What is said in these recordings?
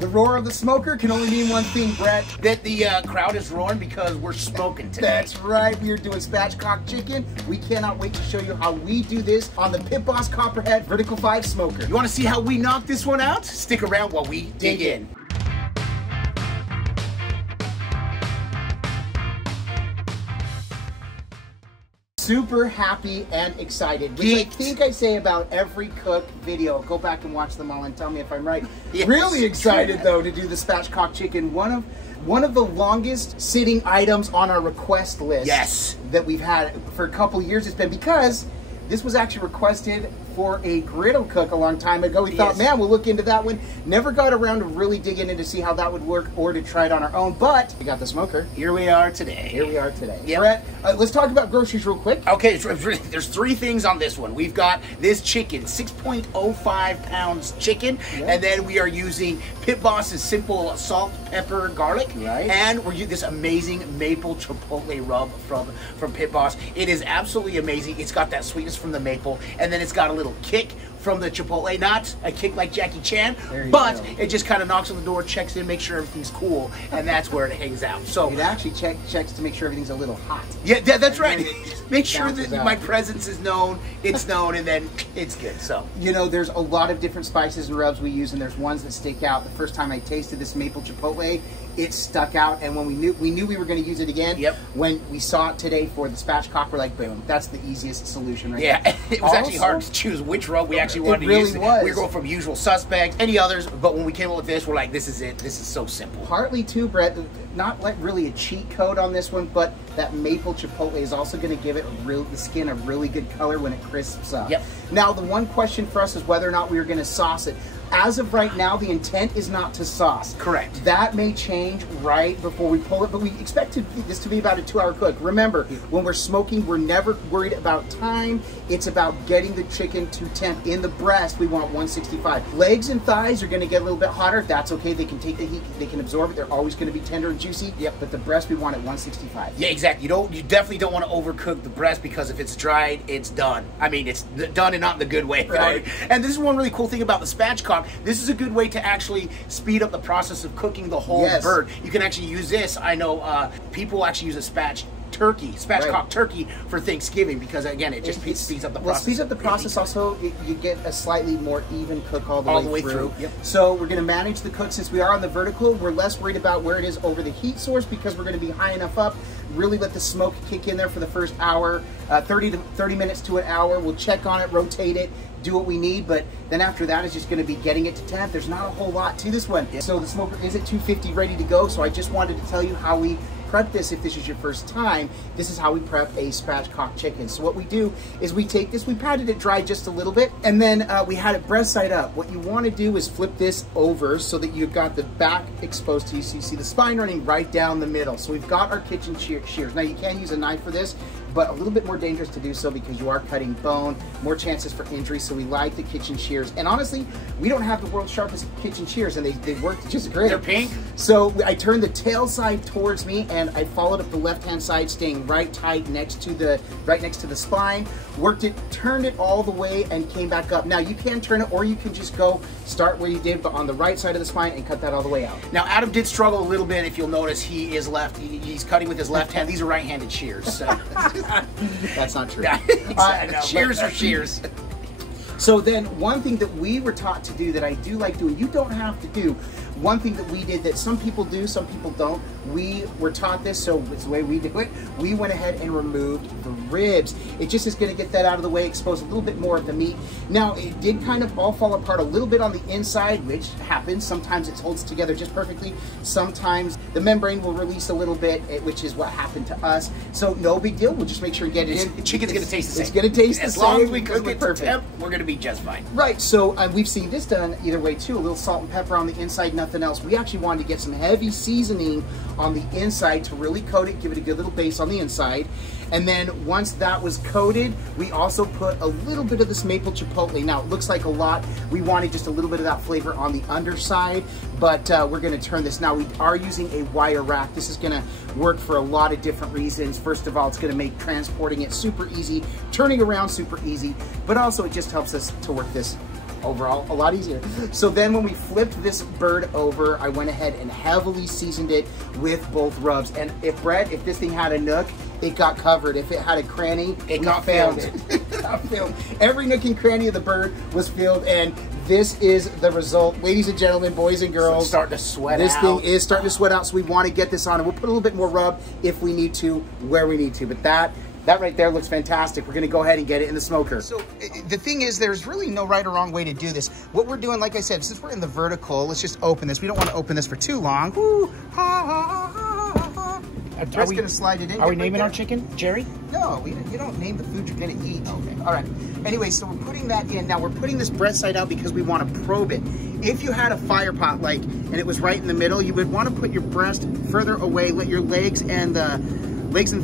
The roar of the smoker can only mean one thing, Brett. That the crowd is roaring because we're smoking today. That's right. We are doing spatchcock chicken. We cannot wait to show you how we do this on the P.O Box Copperhead Vertical 5 smoker. You want to see how we knock this one out? Stick around while we dig in. Super happy and excited, which I think I say about every cook video. Go back and watch them all and tell me if I'm right. Yes. Really excited though to do the spatchcock chicken. One of the longest sitting items on our request list. Yes. That we've had for a couple years. It's been because this was actually requested for a griddle cook a long time ago. We thought, man, we'll look into that one. Never got around to really digging in to see how that would work or to try it on our own, but we got the smoker. Here we are today. Here we are today. Yep. Brett, let's talk about groceries real quick. Okay, there's three things on this one. We've got this chicken, 6.05 pounds chicken, and then we are using P.O Box's simple salt, pepper, garlic, and we're using this amazing maple chipotle rub from P.O Box. It is absolutely amazing. It's got that sweetness from the maple, and then it's got a little kick from the chipotle, not a kick like Jackie Chan, but it just kind of knocks on the door, checks in, makes sure everything's cool, and that's where it hangs out. So it actually checks to make sure everything's a little hot. Yeah, that's right. Make sure that my presence is known, it's known, and then it's good. So you know, there's a lot of different spices and rubs we use, and there's ones that stick out. The first time I tasted this maple chipotle, it stuck out, and when we knew we were going to use it again. When we saw it today for the spatchcock, we're like, boom, that's the easiest solution right there. It was actually hard to choose which rub we actually wanted to use. We were going from usual suspects, any others, but when we came up with this, we're like, this is it. This is so simple. Partly too, Brett, not like really a cheat code on this one, but that maple chipotle is also going to give it the skin a really good color when it crisps up. Now, the one question for us is whether or not we were going to sauce it. As of right now, the intent is not to sauce. Correct. That may change right before we pull it, but we expect this to be about a 2-hour cook. Remember, when we're smoking, we're never worried about time. It's about getting the chicken to temp. In the breast, we want 165. Legs and thighs are going to get a little bit hotter. That's okay. They can take the heat. They can absorb it. They're always going to be tender and juicy. But the breast, we want at 165. Yeah, exactly. You definitely don't want to overcook the breast, because if it's dried, it's done. I mean, it's done and not in the good way. Right. And this is one really cool thing about the spatchcock. This is a good way to actually speed up the process of cooking the whole bird. You can actually use this. I know people actually use a spatchcock turkey for Thanksgiving, because again, it just speeds up the process. Well, it speeds up the process. Also, you get a slightly more even cook all the way through. So we're going to manage the cook. Since we are on the vertical, we're less worried about where it is over the heat source, because we're going to be high enough up. Really let the smoke kick in there for the first hour, 30 minutes to an hour. We'll check on it, rotate it, do what we need, but then after that is just going to be getting it to temp. There's not a whole lot to this one. So the smoker is at 250 ready to go. So I just wanted to tell you how we prep this. If this is your first time, this is how we prep a spatchcock chicken. So what we do is we take this, we patted it dry just a little bit, and then we had it breast side up. What you want to do is flip this over so that you've got the back exposed to you, so you see the spine running right down the middle. So we've got our kitchen shears. Now you can use a knife for this, but a little bit more dangerous to do so because you are cutting bone, more chances for injury, so we like the kitchen shears. And honestly, we don't have the world's sharpest kitchen shears, and they work just great. They're pink. So I turned the tail side towards me, and I followed up the left-hand side, staying right tight next to the spine, worked it, turned it all the way, and came back up. Now you can turn it, or you can just go start where you did, but on the right side of the spine, and cut that all the way out. Now Adam did struggle a little bit. If you'll notice, he is left. He's cutting with his left hand. These are right-handed shears. So. That's not true. Shears are shears. So then one thing that we were taught to do that I do like doing, you don't have to do, one thing that we did that some people do, some people don't, we were taught this, so it's the way we do it. We went ahead and removed the ribs. It just is going to get that out of the way, expose a little bit more of the meat. Now, it did kind of all fall apart a little bit on the inside, which happens. Sometimes it holds together just perfectly. Sometimes the membrane will release a little bit, which is what happened to us. So no big deal. We'll just make sure you get it in. Chicken's going to taste the same. It's going to taste the same. As long as we cook it to temp, we're going to be just fine. Right. So we've seen this done either way too. A little salt and pepper on the inside, nothing else. We actually wanted to get some heavy seasoning on the inside to really coat it, give it a good little base on the inside. And then once that was coated, we also put a little bit of this maple chipotle. Now it looks like a lot. We wanted just a little bit of that flavor on the underside, but we're gonna turn this. Now we are using a wire rack. This is gonna work for a lot of different reasons. First of all, it's gonna make transporting it super easy, turning around super easy, but also it just helps us to work this overall a lot easier. So then when we flipped this bird over, I went ahead and heavily seasoned it with both rubs. And if this thing had a nook, it got covered. If it had a cranny, it got filled. It got filled. Every nook and cranny of the bird was filled, and this is the result. Ladies and gentlemen, boys and girls. It's starting to sweat out. This thing is starting to sweat out, so we want to get this on, and we'll put a little bit more rub if we need to, where we need to. But that right there looks fantastic. We're going to go ahead and get it in the smoker. So the thing is, there's really no right or wrong way to do this. What we're doing, like I said, since we're in the vertical, let's just open this. We don't want to open this for too long. Woo, ha, ha, ha, ha, ha. Brett's going to slide it in. Are we naming our chicken, Jerry? No, you don't name the food you're going to eat. Okay. All right. Anyway, so we're putting that in. Now, we're putting this breast side out because we want to probe it. If you had a fire pot, and it was right in the middle, you would want to put your breast further away, let your legs and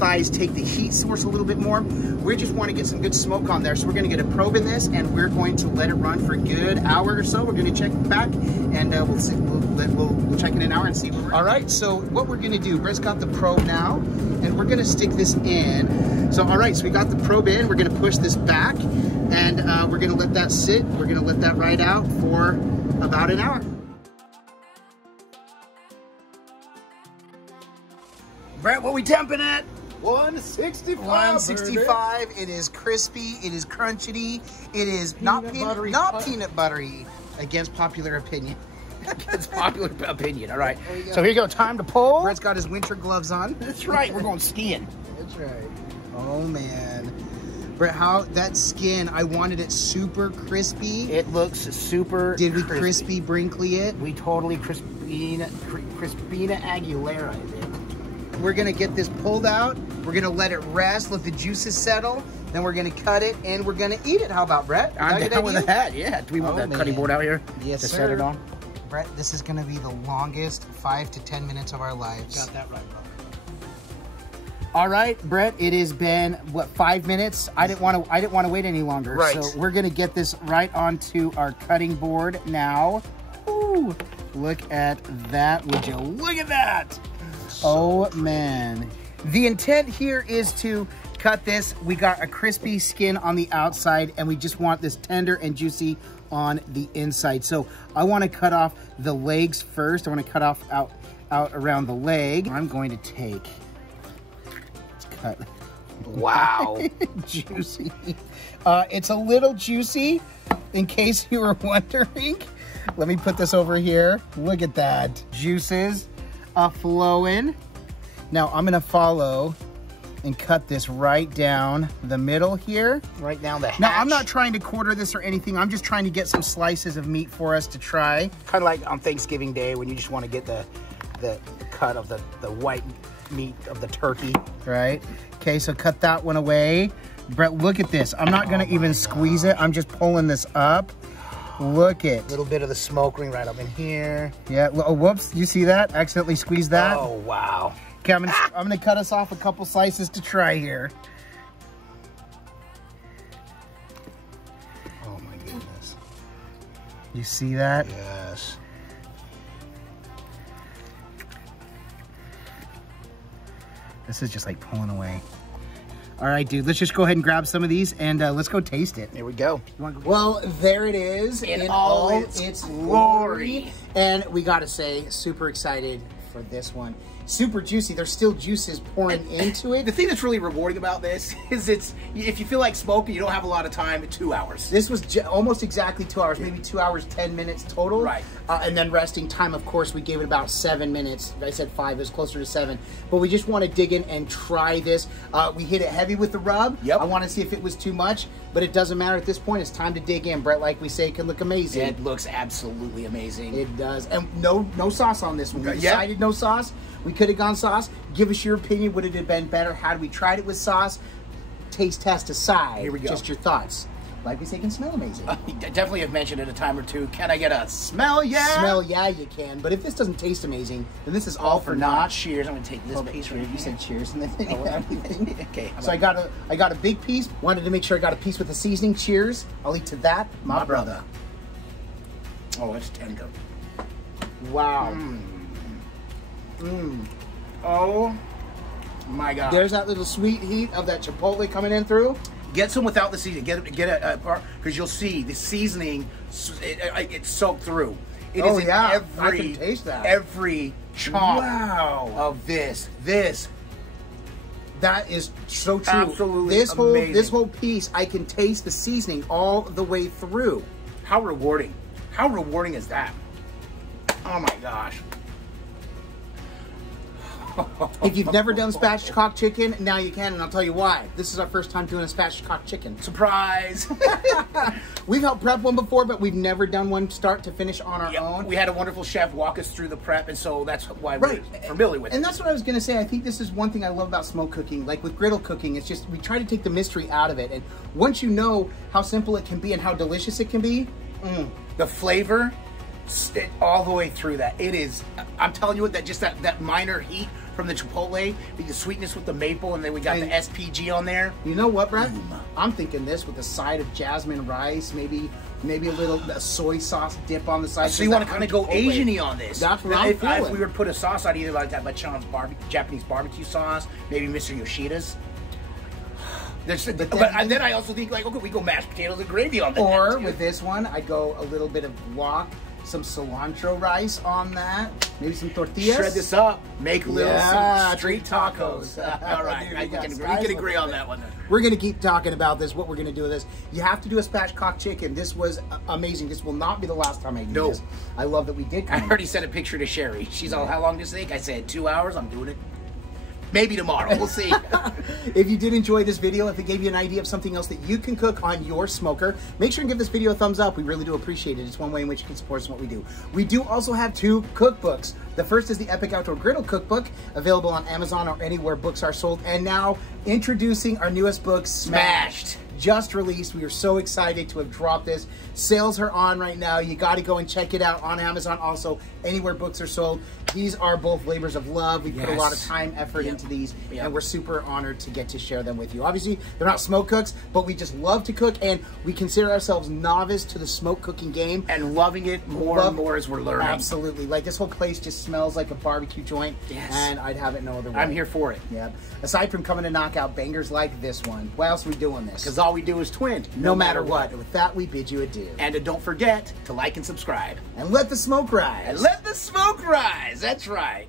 thighs take the heat source a little bit more. We just want to get some good smoke on there. So we're going to get a probe in this, and we're going to let it run for a good hour or so. We're going to check back, and we'll check in an hour and see where we're at. All right, so what we're going to do, Brett's got the probe now, and we're going to stick this in. So, all right, so we got the probe in. We're going to push this back, and we're going to let that sit. We're going to let that ride out for about an hour. Brett, what we temping at? 165. 165. It is crispy. It is crunchety. It is not peanut buttery, against popular opinion. Against popular opinion. All right. So here you go. Time to pull. Brett's got his winter gloves on. That's right. We're going skiing. That's right. Oh man, Brett, how that skin? I wanted it super crispy. It looks super. Did we crispy Brinkley it? We totally Crispina Aguilera it. We're gonna get this pulled out. We're gonna let it rest, let the juices settle. Then we're gonna cut it and we're gonna eat it. How about Brett? I'm down with that. Yeah. Do we want that cutting board out here? Yes, to sir. Set it on. Brett, this is gonna be the longest 5 to 10 minutes of our lives. Got that right, brother. All right, Brett. It has been what, 5 minutes? I didn't want to wait any longer. Right. So we're gonna get this right onto our cutting board now. Ooh, look at that! Would you look at that? Oh man. The intent here is to cut this. We got a crispy skin on the outside and we just want this tender and juicy on the inside. So I want to cut off the legs first. I want to cut off out around the leg. I'm going to take, let's cut. Wow. Juicy. It's a little juicy in case you were wondering. Let me put this over here. Look at that. Juices flowing. Now I'm gonna follow and cut this right down the middle here. Right down the hatch. Now I'm not trying to quarter this or anything. I'm just trying to get some slices of meat for us to try. Kind of like on Thanksgiving Day when you just want to get the cut of the white meat of the turkey. Right. Okay, so cut that one away. Brett, look at this. I'm not gonna even squeeze it. I'm just pulling this up. Look it. A little bit of the smoke ring right up in here. Yeah. Oh, whoops. You see that? Accidentally squeezed that. Oh, wow. Okay, I'm gonna cut us off a couple slices to try here. Oh my goodness. You see that? Yes. This is just like pulling away. All right, dude, let's just go ahead and grab some of these and let's go taste it. Here we go. Well, there it is in all its glory. And we gotta say, super excited for this one. Super juicy. There's still juices pouring into it. The thing that's really rewarding about this is if you feel like smoking, you don't have a lot of time, 2 hours. This was almost exactly 2 hours, maybe 2 hours, 10 minutes total. Right. And then resting time, of course, we gave it about 7 minutes. I said 5, it was closer to 7. But we just want to dig in and try this. We hit it heavy with the rub. Yep. I want to see if it was too much, but it doesn't matter at this point. It's time to dig in. Brett, like we say, it can look amazing. It looks absolutely amazing. It does. And no sauce on this one. We decided no sauce. We could have gone sauce. Give us your opinion. Would it have been better had we tried it with sauce? Taste test aside. Here we go. Just your thoughts. Like we say, it can smell amazing. Definitely have mentioned it a time or two. Can I get a smell? Yeah. Smell, yeah, you can. But if this doesn't taste amazing, then this is all for naught. Cheers. I'm gonna take this piece right here. You said cheers and then everything. Okay. So I got a big piece. Wanted to make sure I got a piece with the seasoning. Cheers. I'll eat to that, my brother. Oh, it's tender. Wow. Oh my God. There's that little sweet heat of that chipotle coming in through. Get some without the seasoning. Get a part, because you'll see the seasoning. It's soaked through. It is in I can taste that. Every chomp Wow. of this. That is so true. Absolutely this whole piece, I can taste the seasoning all the way through. How rewarding. How rewarding is that? Oh my gosh. If you've never done spatchcock chicken, now you can, and I'll tell you why. This is our first time doing a spatchcock chicken. Surprise. We've helped prep one before, but we've never done one start to finish on our own. We had a wonderful chef walk us through the prep, and so that's why we're familiar with it. And that's what I was going to say. I think this is one thing I love about smoke cooking. Like with griddle cooking, it's just we try to take the mystery out of it. And once you know how simple it can be and how delicious it can be, the flavor all the way through that. It is, I'm telling you what, that minor heat from the Chipotle, the sweetness with the maple, and then we got the SPG on there. You know what, Brett? I'm thinking this with a side of jasmine rice, maybe a little soy sauce dip on the side. So you want to kind of go Asian-y on this. That's what I'm feeling. If we were to put a sauce on, either like that Bachan's Japanese barbecue sauce, maybe Mr. Yoshida's. And then I also think, like, okay, we go mashed potatoes and gravy on that. Or with this one, I go a little bit of guac, some cilantro rice on that, maybe some tortillas. Shred this up, make some street tacos. All right, we can agree on that one. We're going to keep talking about this, what we're going to do with this. You have to do a spatchcock chicken. This was amazing. This will not be the last time I do this. I love that we did. I already sent a picture to Sherry. She's all, how long does it take? I said 2 hours. I'm doing it. Maybe tomorrow. We'll see. If you did enjoy this video, if it gave you an idea of something else that you can cook on your smoker, make sure and give this video a thumbs up. We really do appreciate it. It's one way in which you can support us in what we do. We do also have 2 cookbooks. The first is the Epic Outdoor Griddle Cookbook, available on Amazon or anywhere books are sold. And now, introducing our newest book, Smashed. Just released. We are so excited to have dropped this. Sales are on right now. You got to go and check it out on Amazon. Also, anywhere books are sold. These are both labors of love. We put a lot of time, effort into these, and we're super honored to get to share them with you. Obviously, they're not smoke cooks, but we just love to cook, and we consider ourselves novice to the smoke cooking game. And loving it more and more as we're learning. Absolutely. Like, this whole place just smells like a barbecue joint, and I'd have it no other way. I'm here for it. Yeah. Aside from coming to knock out bangers like this one, why else are we doing this? Because all we do is twin. No matter what. With that, we bid you adieu. And don't forget to like and subscribe. And let the smoke rise. And let the smoke rise. That's right.